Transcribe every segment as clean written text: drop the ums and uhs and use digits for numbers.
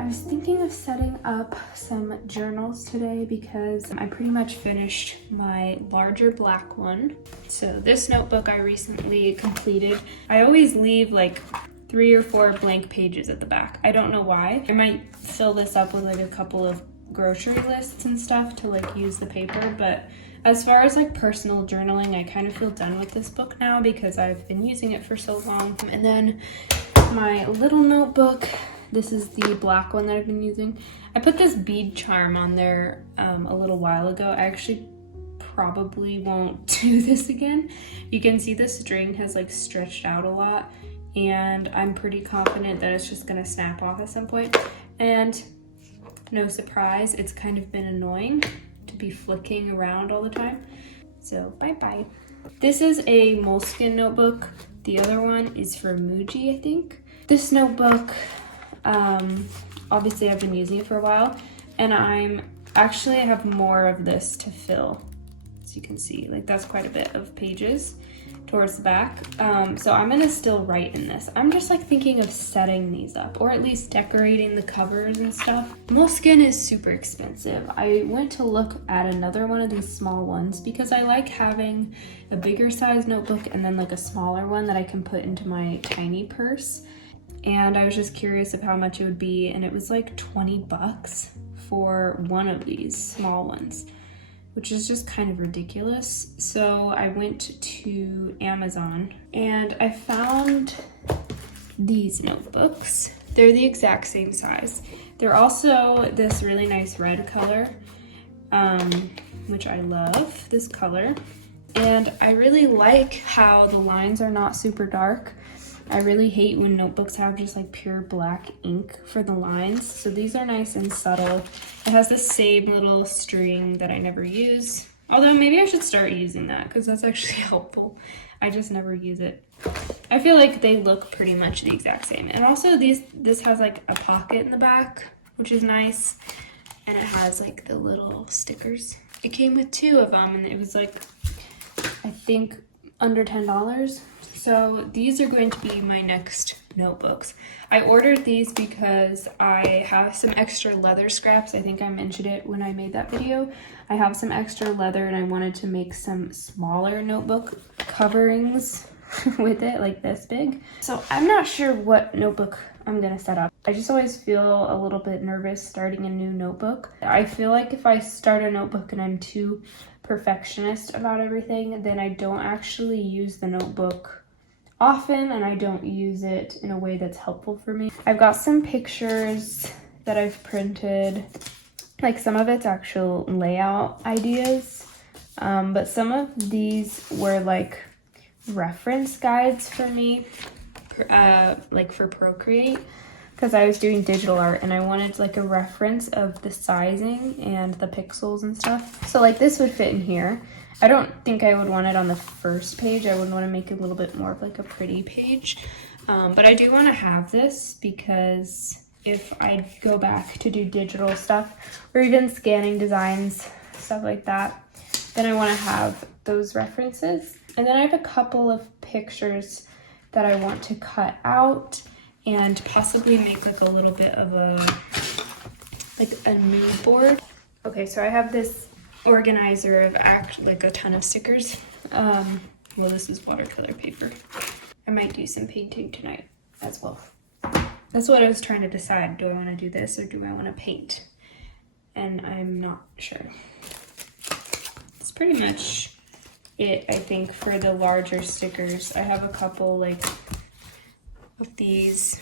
I was thinking of setting up some journals today because I pretty much finished my larger black one. So this notebook I recently completed. I always leave like 3 or 4 blank pages at the back. I don't know why. I might fill this up with like a couple of grocery lists and stuff to like use the paper, but as far as like personal journaling, I kind of feel done with this book now because I've been using it for so long. And then my little notebook, this is the black one that I've been using. I put this bead charm on there a little while ago. I actually probably won't do this again. You can see the string has like stretched out a lot, and I'm pretty confident that it's just gonna snap off at some point. And no surprise, it's kind of been annoying to be flicking around all the time. So bye-bye. This is a moleskin notebook. The other one is for Muji, I think. This notebook, obviously I've been using it for a while, and I have more of this to fill. As you can see, like that's quite a bit of pages towards the back. So I'm gonna still write in this. I'm just like thinking of setting these up, or at least decorating the covers and stuff. Moleskin is super expensive. I went to look at another one of these small ones because I like having a bigger size notebook and then like a smaller one that I can put into my tiny purse. And I was just curious of how much it would be, and it was like 20 bucks for one of these small ones, which is just kind of ridiculous. So I went to Amazon and I found these notebooks. They're the exact same size. They're also this really nice red color, which I love, this color. And I really like how the lines are not super dark. I really hate when notebooks have just like pure black ink for the lines. So these are nice and subtle. It has the same little string that I never use. Although maybe I should start using that because that's actually helpful. I just never use it. I feel like they look pretty much the exact same. And also this has like a pocket in the back, which is nice. And it has like the little stickers. It came with 2 of them and it was like, I think under $10. So these are going to be my next notebooks. I ordered these because I have some extra leather scraps. I think I mentioned it when I made that video. I have some extra leather and I wanted to make some smaller notebook coverings with it, like this big. So I'm not sure what notebook I'm gonna set up. I just always feel a little bit nervous starting a new notebook. I feel like if I start a notebook and I'm too perfectionist about everything, then I don't actually use the notebook often, and I don't use it in a way that's helpful for me. I've got some pictures that I've printed, like some of it's actual layout ideas, but some of these were like reference guides for me, like for Procreate, because I was doing digital art and I wanted like a reference of the sizing and the pixels and stuff. So like this would fit in here. I don't think I would want it on the first page. I would want to make it a little bit more of like a pretty page. But I do want to have this because if I go back to do digital stuff or even scanning designs, stuff like that, then I want to have those references. And then I have a couple of pictures that I want to cut out and possibly make like a little bit of a mood board. Okay, so I have this organizer of like a ton of stickers. Well, this is watercolor paper. I might do some painting tonight as well. That's what I was trying to decide. Do I want to do this or do I want to paint? And I'm not sure. It's pretty much it, I think, for the larger stickers. I have a couple like of these.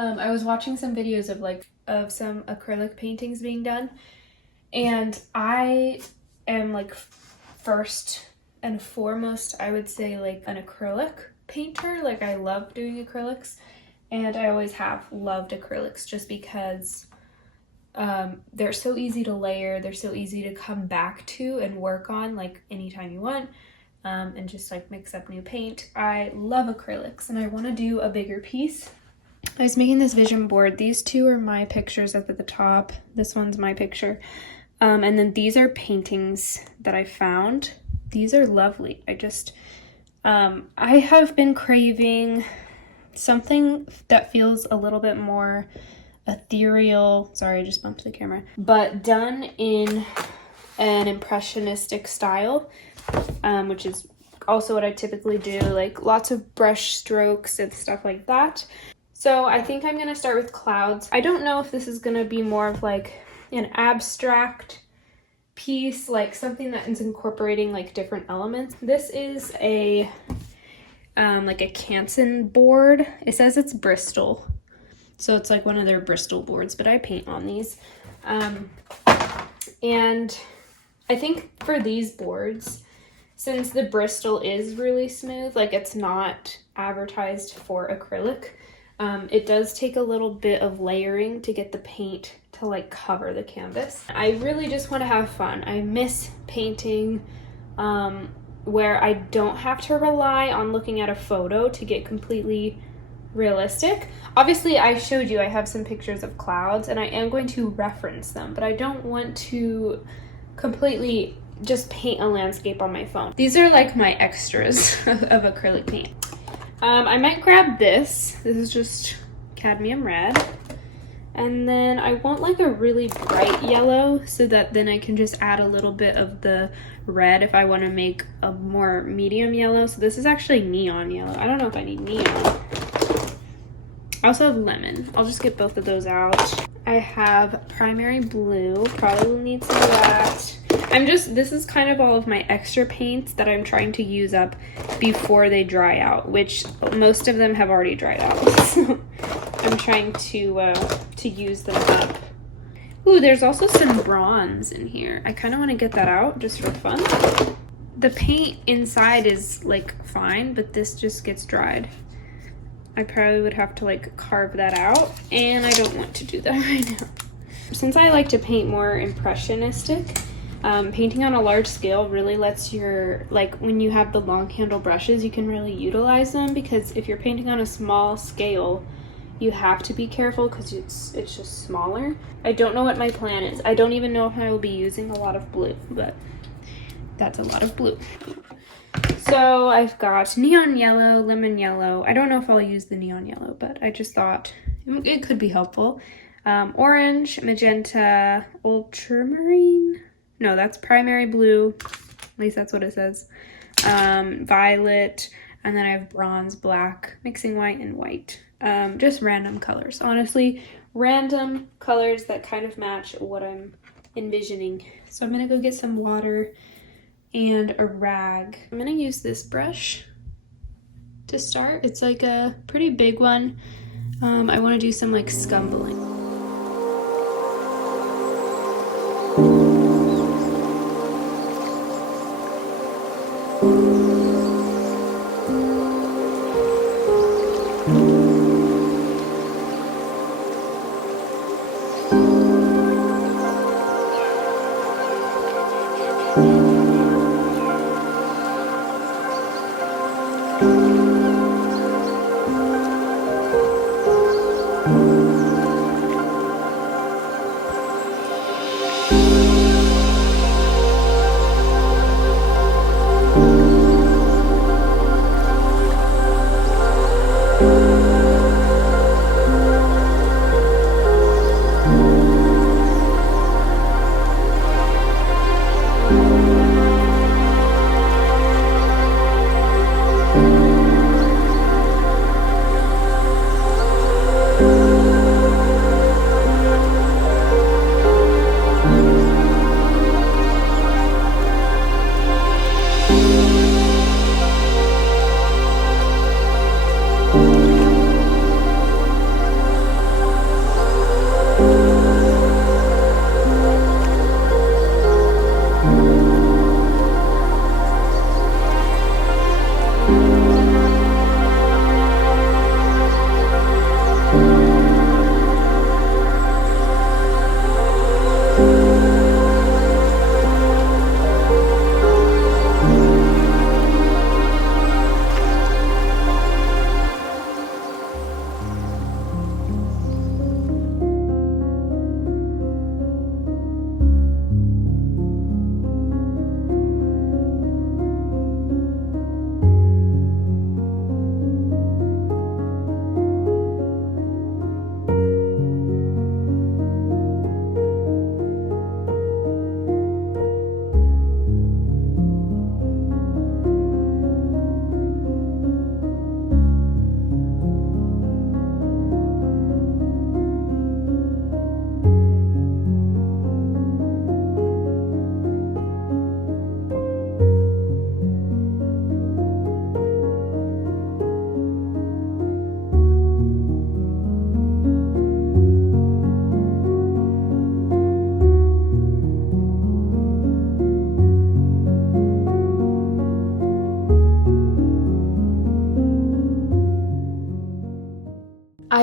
I was watching some videos of some acrylic paintings being done, and I am like first and foremost, I would say, like an acrylic painter. Like I love doing acrylics, and I always have loved acrylics just because they're so easy to layer, they're so easy to come back to and work on like anytime you want, and just like mix up new paint. I love acrylics and I want to do a bigger piece. I was making this vision board. These two are my pictures up at the top. This one's my picture. And then these are paintings that I found. These are lovely. I have been craving something that feels a little bit more ethereal. Sorry, I just bumped the camera. But done in an impressionistic style, which is also what I typically do, like lots of brush strokes and stuff like that. So I think I'm gonna start with clouds. I don't know if this is gonna be more of like an abstract piece, like something that is incorporating like different elements. This is a like a Canson board. It says it's Bristol, so it's like one of their Bristol boards, but I paint on these. And I think for these boards, since the Bristol is really smooth, like it's not advertised for acrylic, it does take a little bit of layering to get the paint to like cover the canvas. I really just want to have fun. I miss painting where I don't have to rely on looking at a photo to get completely realistic. Obviously, I showed you I have some pictures of clouds and I am going to reference them, but I don't want to completely just paint a landscape on my phone. These are like my extras of acrylic paint. I might grab this. This is just cadmium red. And then I want like a really bright yellow so that then I can just add a little bit of the red if I want to make a more medium yellow. So this is actually neon yellow. I don't know if I need neon. I also have lemon. I'll just get both of those out. I have primary blue. Probably will need some of that. This is kind of all of my extra paints that I'm trying to use up before they dry out, which most of them have already dried out. So I'm trying to use them up. Ooh, there's also some bronze in here. I kind of want to get that out just for fun. The paint inside is like fine, but this just gets dried. I probably would have to like carve that out, and I don't want to do that right now. Since I like to paint more impressionistic, painting on a large scale really lets your, like when you have the long handle brushes, you can really utilize them, because if you're painting on a small scale, you have to be careful because it's just smaller. I don't know what my plan is. I don't even know if I will be using a lot of blue, but that's a lot of blue. So I've got neon yellow, lemon yellow. I don't know if I'll use the neon yellow, but I just thought it could be helpful. Orange, magenta, ultramarine. No, that's primary blue. At least that's what it says. Violet, and then I have bronze, black, mixing white and white. Just random colors. Honestly, random colors that kind of match what I'm envisioning. So I'm gonna go get some water and a rag. I'm gonna use this brush to start. It's like a pretty big one. I wanna do some like scumbling.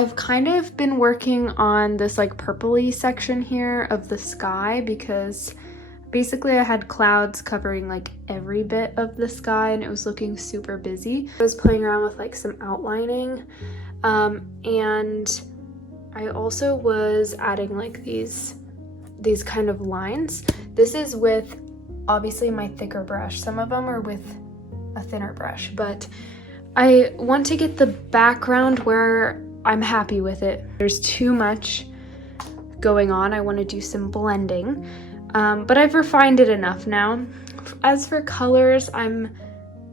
I've kind of been working on this like purpley section here of the sky because basically I had clouds covering like every bit of the sky and it was looking super busy. I was playing around with like some outlining and I also was adding like these kind of lines. This is with obviously my thicker brush. Some of them are with a thinner brush, but I want to get the background where I'm happy with it. There's too much going on. I want to do some blending, but I've refined it enough now. As for colors, I'm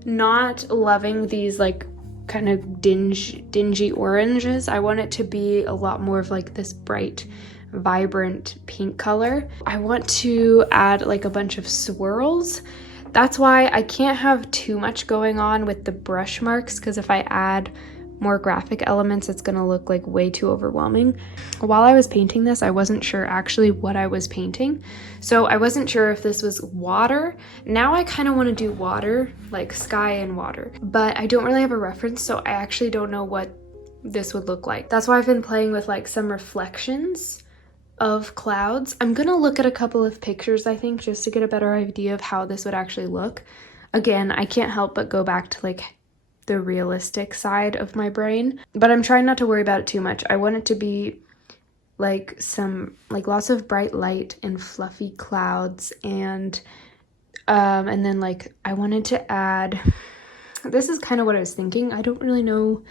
not loving these like kind of dingy oranges. I want it to be a lot more of like this bright, vibrant pink color. I want to add like a bunch of swirls. That's why I can't have too much going on with the brush marks, because if I add more graphic elements, it's gonna look like way too overwhelming. While I was painting this, I wasn't sure actually what I was painting. So I wasn't sure if this was water. Now I kind of want to do water, like sky and water, but I don't really have a reference, so I actually don't know what this would look like. That's why I've been playing with like some reflections of clouds. I'm gonna look at a couple of pictures, I think, just to get a better idea of how this would actually look. Again, I can't help but go back to like the realistic side of my brain, but I'm trying not to worry about it too much. I want it to be like some like lots of bright light and fluffy clouds, and then like I wanted to add, this is kind of what I was thinking. I don't really know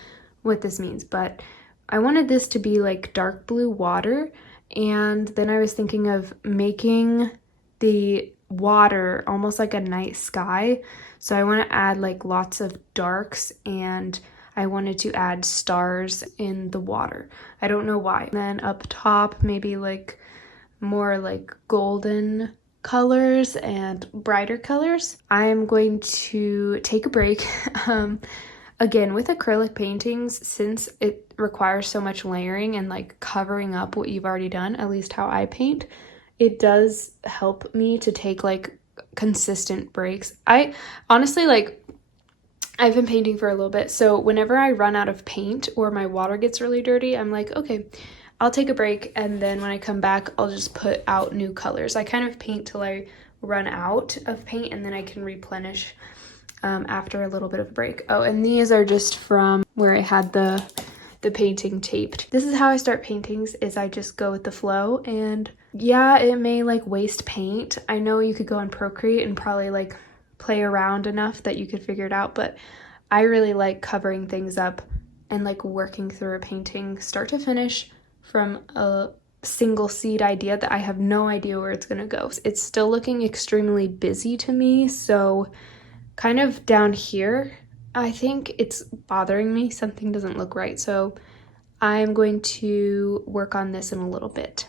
what this means, but I wanted this to be like dark blue water. And then I was thinking of making the water almost like a night sky. So I want to add like lots of darks, and I wanted to add stars in the water. I don't know why. And then up top, maybe like more like golden colors and brighter colors. I am going to take a break. Again, with acrylic paintings, since it requires so much layering and like covering up what you've already done, at least how I paint, it does help me to take like consistent breaks. I honestly, like, I've been painting for a little bit, so whenever I run out of paint or my water gets really dirty, I'm like, okay, I'll take a break, and then when I come back, I'll just put out new colors. I kind of paint till I run out of paint, and then I can replenish after a little bit of a break. Oh, and these are just from where I had the painting taped. This is how I start paintings, is I just go with the flow, and yeah, it may like waste paint. I know you could go on Procreate and probably like play around enough that you could figure it out, but I really like covering things up and like working through a painting start to finish from a single seed idea that I have no idea where it's gonna go. It's still looking extremely busy to me, so kind of down here, I think it's bothering me. Something doesn't look right, so I'm going to work on this in a little bit.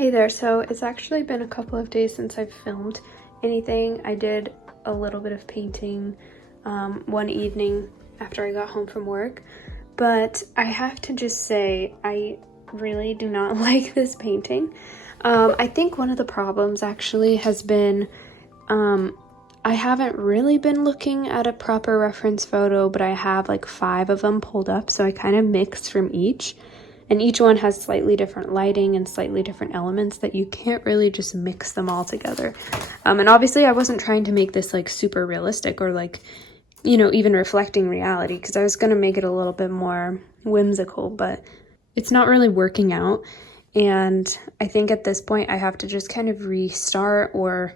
Hey there, so it's actually been a couple of days since I've filmed anything. I did a little bit of painting one evening after I got home from work, but I have to just say I really do not like this painting. I think one of the problems actually has been I haven't really been looking at a proper reference photo, but I have like 5 of them pulled up, so I kind of mix from each. And each one has slightly different lighting and slightly different elements that you can't really just mix them all together. And obviously I wasn't trying to make this like super realistic or like, you know, even reflecting reality, because I was going to make it a little bit more whimsical, but it's not really working out. And I think at this point I have to just kind of restart or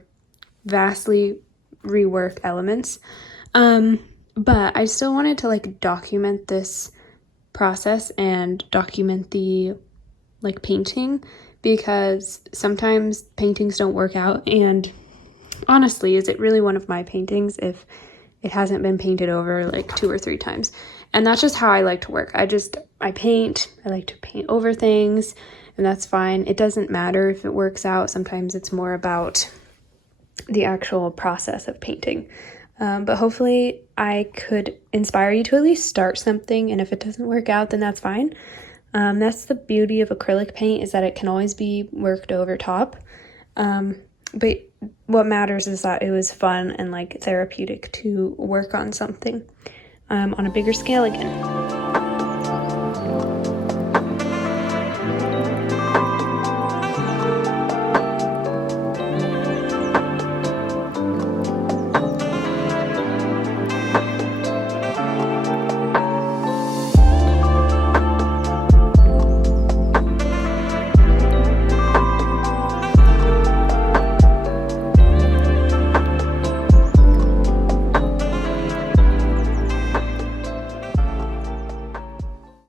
vastly rework elements. But I still wanted to like document this process and document the like painting, because sometimes paintings don't work out, and honestly, is it really one of my paintings if it hasn't been painted over like 2 or 3 times? And that's just how I like to work. I paint, I like to paint over things, and that's fine. It doesn't matter if it works out. Sometimes it's more about the actual process of painting. But hopefully I could inspire you to at least start something, and if it doesn't work out, then that's fine. That's the beauty of acrylic paint, is that it can always be worked over top. But what matters is that it was fun and like therapeutic to work on something on a bigger scale again.